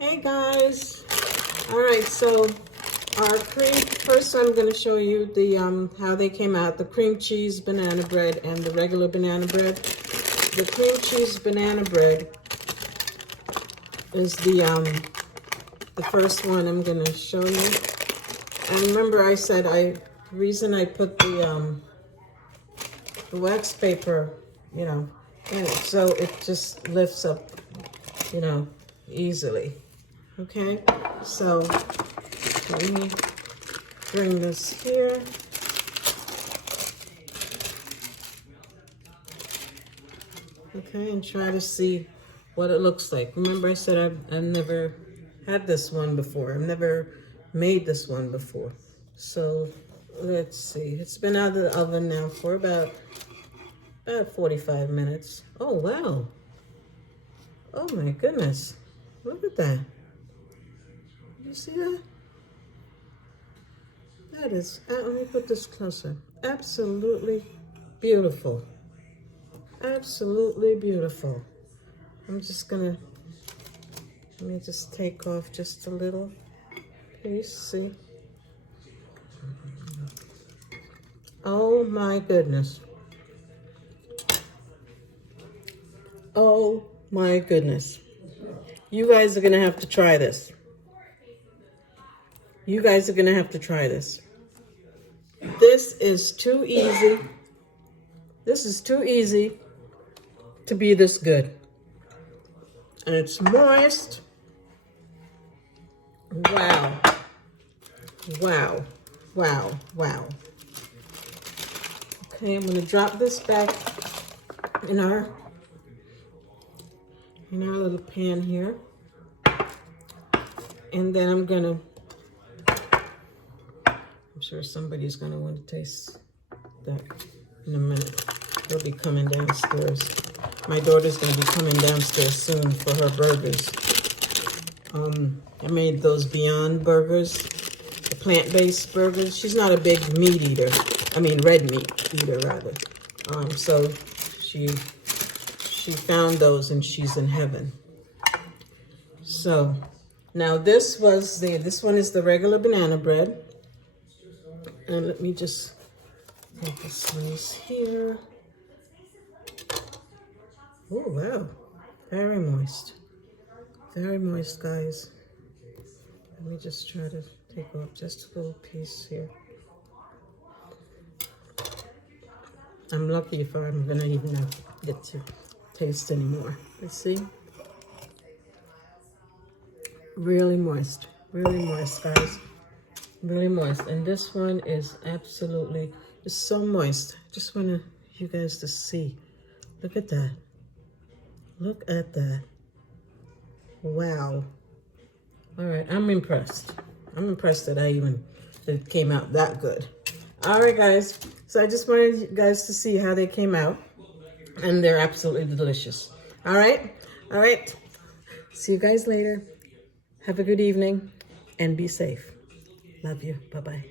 Hey guys. All right, so our cream, first I'm going to show you the how they came out, the cream cheese banana bread and the regular banana bread. The cream cheese banana bread is the first one I'm going to show you. And remember I said reason I put the wax paper, in it, so it just lifts up, easily. Okay, so let me bring this here. Okay, and try to see what it looks like. Remember I said I've never had this one before. I've never made this one before. So let's see. It's been out of the oven now for about 45 minutes. Oh, wow. Oh my goodness. Look at that. You see that? That is, let me put this closer. Absolutely beautiful. Absolutely beautiful. I'm just gonna, let me just take off just a little piece, see? Oh my goodness. Oh my goodness. You guys are gonna have to try this. You guys are gonna have to try this. This is too easy. This is too easy to be this good. And it's moist. Wow. Wow. Wow. Wow. Okay, I'm gonna drop this back in our little pan here. And then I'm sure somebody's gonna want to taste that in a minute. They'll be coming downstairs. My daughter's gonna be coming downstairs soon for her burgers. I made those Beyond burgers, the plant-based burgers. She's not a big meat eater. I mean, red meat eater rather. So she found those and she's in heaven. So now this one is the regular banana bread. And let me just take a slice here. Oh, wow. Very moist. Very moist, guys. Let me just try to take off just a little piece here. I'm lucky if I'm gonna even get to taste anymore. Let's see. Really moist, guys. Really moist. And this one is absolutely, it's so moist. Just want you guys to see. Look at that. Look at that. Wow. All right, I'm impressed. I'm impressed that it came out that good. All right, guys. So I just wanted you guys to see how they came out. And they're absolutely delicious. All right? All right. See you guys later. Have a good evening and be safe. Love you. Bye-bye.